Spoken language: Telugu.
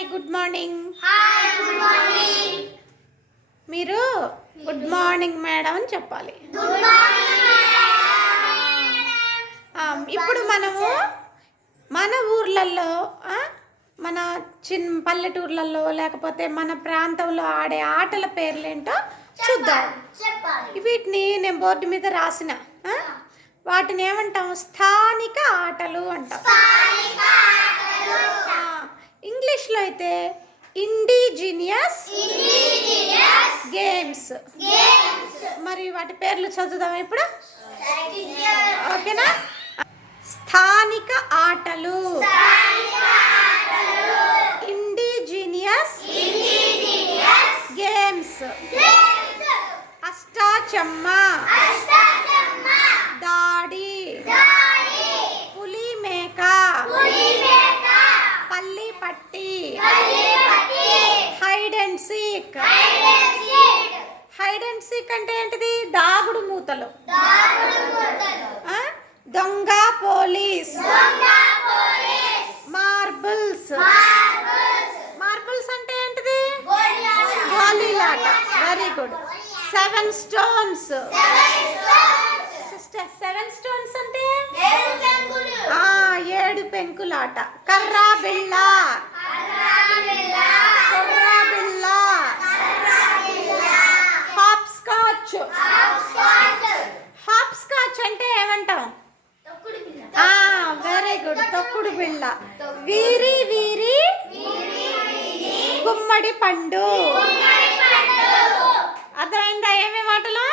Hi good morning. మీరు గుడ్ మార్నింగ్ మేడం అని చెప్పాలి. ఇప్పుడు మనము మన ఊర్లలో మన పల్లెటూర్లలో లేకపోతే మన ప్రాంతంలో ఆడే ఆటల పేర్లేంటో చూద్దాం. వీటిని నేను బోర్డు మీద రాసిన వాటిని ఏమంటాం? స్థానిక ఆటలు అంటాం. ఇంగ్లీష్లో అయితే ఇండిజినియస్ గేమ్స్. మరి వాటి పేర్లు చదువుదాం ఇప్పుడు. ఓకేనా? స్థానిక ఆటలు, ఇండిజినియస్ గేమ్స్, అష్టాచమ్మ, దాడి, పులి మేక, పల్లి పట్టి, hide and seek. Hide and seek అంటే ఏంటిది? దాగుడు మూతలు. దొంగ పోలీస్, మార్బుల్స్. మార్బుల్స్ అంటే ఏంటిది? గోళీలాట. Very good. 7 stones. 7 stones అంటే 7 పెంకులాట. కర్రా బిళ్ళ, కుర్రా బిళ్ళ, హాప్ స్కాచ్. హాప్ స్కాచ్ అంటే ఏమంటాం? వెరీ గుడ్, తొక్కుడు బిళ్ళ. వీరి వీరి గుమ్మడి పండు. అర్థమైందా? ఏమేమి ఆటలు?